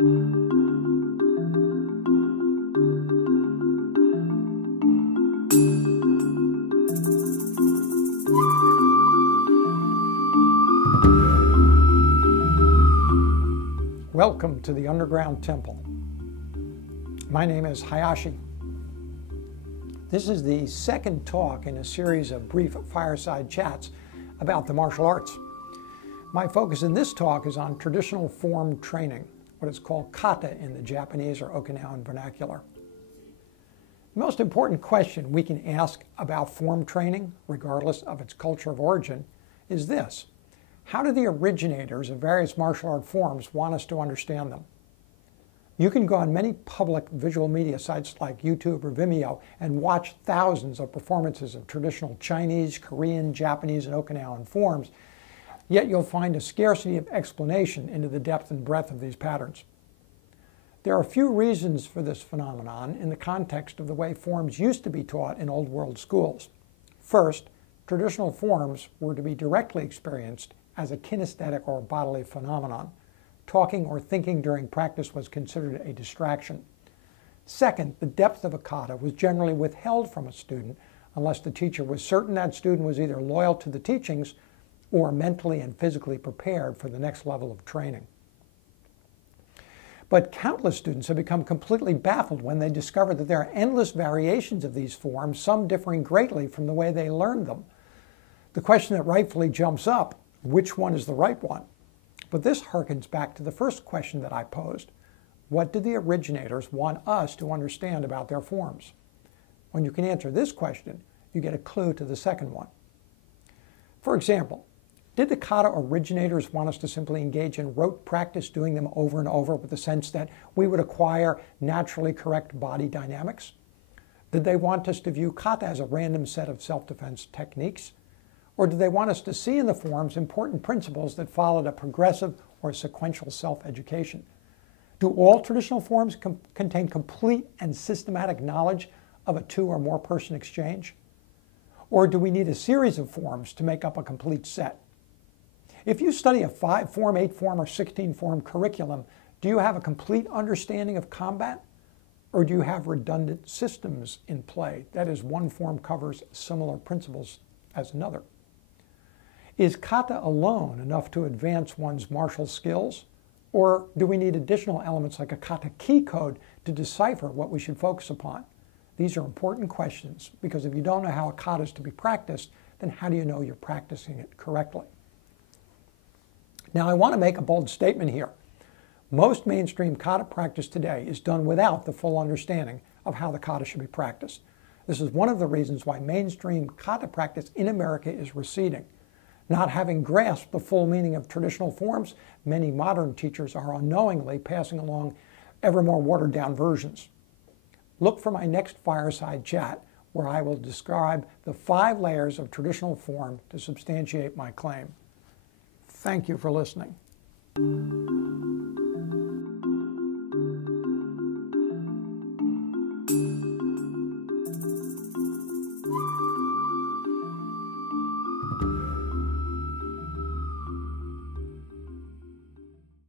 Welcome to the Underground Temple. My name is Hayashi. This is the second talk in a series of brief fireside chats about the martial arts. My focus in this talk is on traditional form training, what is called kata in the Japanese or Okinawan vernacular. The most important question we can ask about form training, regardless of its culture of origin, is this: how do the originators of various martial art forms want us to understand them? You can go on many public visual media sites like YouTube or Vimeo and watch thousands of performances of traditional Chinese, Korean, Japanese, and Okinawan forms, yet you'll find a scarcity of explanation into the depth and breadth of these patterns. There are a few reasons for this phenomenon in the context of the way forms used to be taught in Old World schools. First, traditional forms were to be directly experienced as a kinesthetic or bodily phenomenon. Talking or thinking during practice was considered a distraction. Second, the depth of a kata was generally withheld from a student unless the teacher was certain that student was either loyal to the teachings or mentally and physically prepared for the next level of training. But countless students have become completely baffled when they discover that there are endless variations of these forms, some differing greatly from the way they learned them. The question that rightfully jumps up: which one is the right one? But this harkens back to the first question that I posed. What do the originators want us to understand about their forms? When you can answer this question, you get a clue to the second one. For example, did the kata originators want us to simply engage in rote practice, doing them over and over with the sense that we would acquire naturally correct body dynamics? Did they want us to view kata as a random set of self-defense techniques? Or do they want us to see in the forms important principles that followed a progressive or sequential self-education? Do all traditional forms contain complete and systematic knowledge of a 2 or more person exchange? Or do we need a series of forms to make up a complete set? If you study a 5-form, 8-form, or 16-form curriculum, do you have a complete understanding of combat? Or do you have redundant systems in play? That is, one form covers similar principles as another. Is kata alone enough to advance one's martial skills? Or do we need additional elements like a kata key code to decipher what we should focus upon? These are important questions, because if you don't know how a kata is to be practiced, then how do you know you're practicing it correctly? Now, I want to make a bold statement here. Most mainstream kata practice today is done without the full understanding of how the kata should be practiced. This is one of the reasons why mainstream kata practice in America is receding. Not having grasped the full meaning of traditional forms, many modern teachers are unknowingly passing along ever more watered-down versions. Look for my next fireside chat, where I will describe the 5 layers of traditional form to substantiate my claim. Thank you for listening.